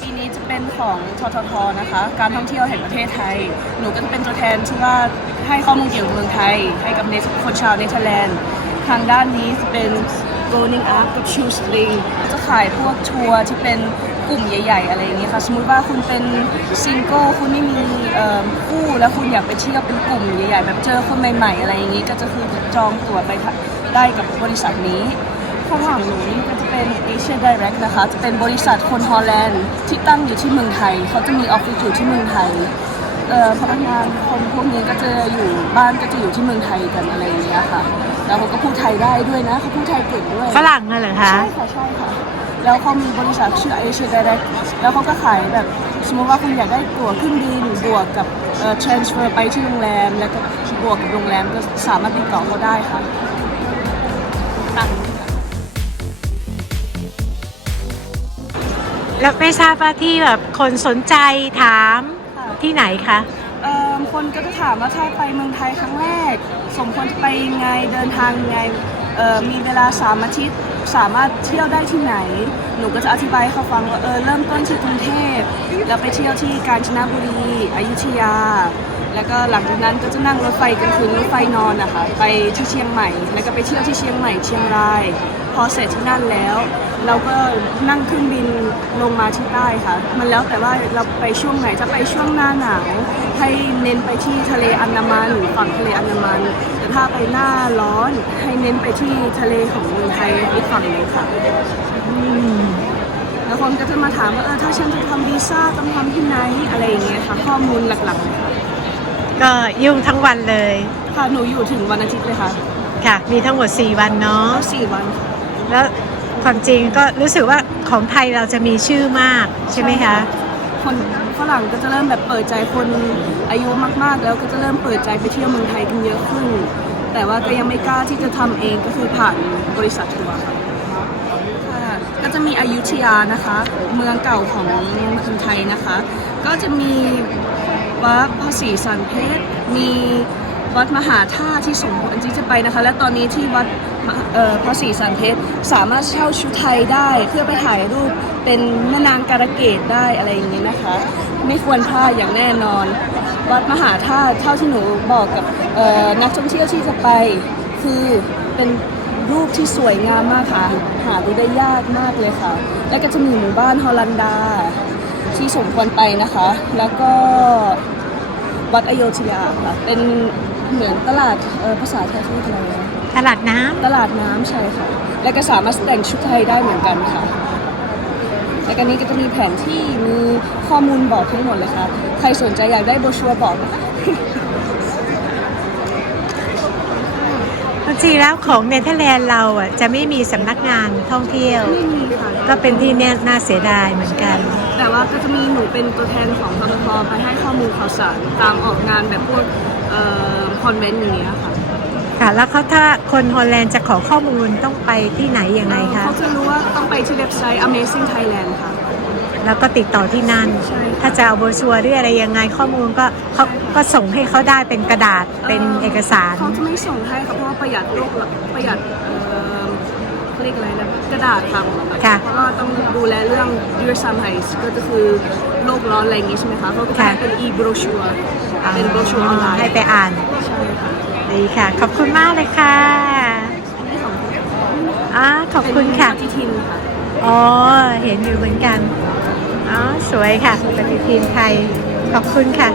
ปีนี้จะเป็นของทททนะคะ การท่องเที่ยวแห่งประเทศไทย หนูก็จะเป็นตัวแทนที่ว่าให้ข้อมูลเกี่ยวกับเมืองไทย ให้กับเนคนชาวเนเธอร์แลนด์ ทางด้านนี้จะเป็น going Up กับ Shoestring จะขายพวกทัวร์ที่เป็นกลุ่มใหญ่ ๆ อะไรอย่างเงี้ยค่ะ สมมุติว่าคุณเป็นซิงเกิลคุณไม่มีคู่แล้วคุณอยากไปเที่ยวเป็นกลุ่มใหญ่ๆ แบบเจอคนใหม่ ๆ อะไรอย่างงี้ ก็จะคือจองตั๋วไปได้กับบริษัทนี้ ข้างหลังหนูนี่ก็จะเป็น Asia Direct นะคะ จะเป็นบริษัทคนฮอลแลนด์ที่ตั้งอยู่ที่เมืองไทย เขาจะมีออฟฟิศอยู่ที่เมืองไทยเอ่อพนักงานคนพวกนี้ก็จะอยู่บ้านก็จะอยู่ที่เมืองไทยกันอะไรอย่างเงี้ยค่ะ แล้วเขาก็พูดไทยได้ด้วยนะเขาพูดไทยเก่งด้วย ฝรั่งน่ะเหรอคะ ใช่ค่ะใช่ค่ะ แล้วเขามีบริษัทชื่อ Asia Direct แล้วเขาก็ขายแบบสมมติว่าคุณอยากได้ตั๋วเครื่องบินบวกกับเอ่อ transfer ไปที่โรงแรม แล้วก็บวกกับโรงแรมก็สามารถติดต่อเขาได้ค่ะตัง แล้วไม่ทราบว่าที่แบบคนสนใจถามที่ไหนคะ เอ่อคนก็จะถามว่าถ้าไปเมืองไทยครั้งแรก สมควรจะไปยังไงเดินทางยังไงเอ่อมีเวลาสามอาทิตย์สามารถเที่ยวได้ที่ไหน หนูก็จะอธิบายให้เขาฟังว่าเออเริ่มต้นที่กรุงเทพแล้วไปเที่ยวที่กาญจนบุรีอยุธยา แล้วก็หลังจากนั้นก็จะนั่งรถไฟกลางคืนรถไฟนอนนะคะไปที่เชียงใหม่ แล้วก็ไปเที่ยวที่เชียงใหม่เชียงราย พอเสร็จที่นั่นแล้ว เราก็นั่งเครื่องบินลงมาที่ใต้ค่ะ มันแล้วแต่ว่าเราไปช่วงไหนจะไปช่วงหน้าหนาวให้เน้นไปที่ทะเลอันดามันฝั่งทะเลอันดามันแต่ถ้าไปหน้าร้อนให้เน้นไปที่ทะเลของเมืองไทยอีกฝั่งนึงค่ะแล้วคนก็จะมาถามว่าเออถ้าฉันจะทำวีซ่าต้องทำที่ไหนอะไรอย่างเงี้ยค่ะข้อมูลหลักๆค่ะ ก็ยุ่งทั้งวันเลย ค่ะหนูอยู่ถึงวันอาทิตย์เลยค่ะค่ะ มีทั้งหมด 4 วันเนาะก็สี่วันค่ะแล้วความจริงก็รู้สึกว่าของไทยเราจะมีชื่อมากใช่ไหมคะ คนฝรั่งก็จะเริ่มแบบเปิดใจคนอายุมากๆ แล้วก็จะเริ่มเปิดใจไปเที่ยวเมืองไทยกันเยอะขึ้น แต่ว่าก็ยังไม่กล้าที่จะทำเองก็คือผ่านบริษัททัวร์ค่ะค่ะ ก็จะมีอยุธยานะคะ เมืองเก่าของเมืองไทยนะคะ ก็จะมีวัดพระศรีสันเพชรมีวัดมหาธาตุที่สมควรที่จะไปนะคะ และตอนนี้ที่วัดพระศรีสันเพชรสามารถเช่าชุดไทยได้เพื่อไปถ่ายรูปเป็นแม่นางการะเกดได้อะไรอย่างนี้นะคะ ไม่ควรพลาดอย่างแน่นอน วัดมหาธาตุเท่าที่หนูบอกกับนักท่องเที่ยวที่จะไป คือเป็น รูปที่สวยงามมากค่ะ หาดูได้ยากมากเลยค่ะ แล้วก็จะมีหมู่บ้านฮอลันดา ที่สมควรไปนะคะ แล้วก็วัดอโยธยาค่ะ เป็นเหมือนตลาดเอ่อภาษาไทยพูดอะไรนะตลาดน้ำตลาดน้ำใช่ค่ะ แล้วก็สามารถแต่งชุดไทยได้เหมือนกันค่ะ แล้วก็นี้ก็จะมีแผนที่มีข้อมูลบอกทั้งหมดเลยค่ะ ใครสนใจอยากได้โบรชัวร์บอกนะคะ ริงๆแล้วของเนเธอร์แลนด์เราอะจะไม่มีสำนักงานท่องเที่ยว ไม่มีค่ะ ก็เป็นที่เนี่ยน่าเสียดายเหมือนกัน แต่ว่าก็จะมีหนูเป็นตัวแทนของทททไปให้ข้อมูลข่าวสารตามออกงานแบบพวกเอ่อคอนเวนต์อย่างเงี้ยค่ะค่ะ แล้วเขาถ้าคนฮอลแลนด์จะขอข้อมูลต้องไปที่ไหนยังไงคะ เขาจะรู้ว่าต้องไปที่เว็บไซต์ Amazing Thailand ค่ะ แล้วก็ติดต่อที่นั่นใช่ค่ะถ้าจะเอาโบรชัวร์หรืออะไรยังไงข้อมูลก็เขาก็ส่งให้เขาได้เป็นกระดาษเป็นเอกสาร เขาจะไม่ส่งให้ค่ะเพราะว่าประหยัดโลกประหยัดเอ่อเขาเรียกอะไรนะกระดาษทำค่ะเพราะว่าต้องดูแลเรื่อง d u r s a m i s ก็จะคือโลกร้อนอะไรอย่างงี้ใช่ไหมคะเขาก็จะให้เป็น e-brochure เป็นโบรชัวร์ออนไลน์ให้ไปอ่านใช่ค่ะดีค่ะ ขอบคุณมากเลยค่ะอันนี้ของอ่าขอบคุณค่ะเป็นปฏิทินค่ะอ๋อ เห็นอยู่เหมือนกัน อ๋อ สวยค่ะปฏิทินไทย ขอบคุณค่ะ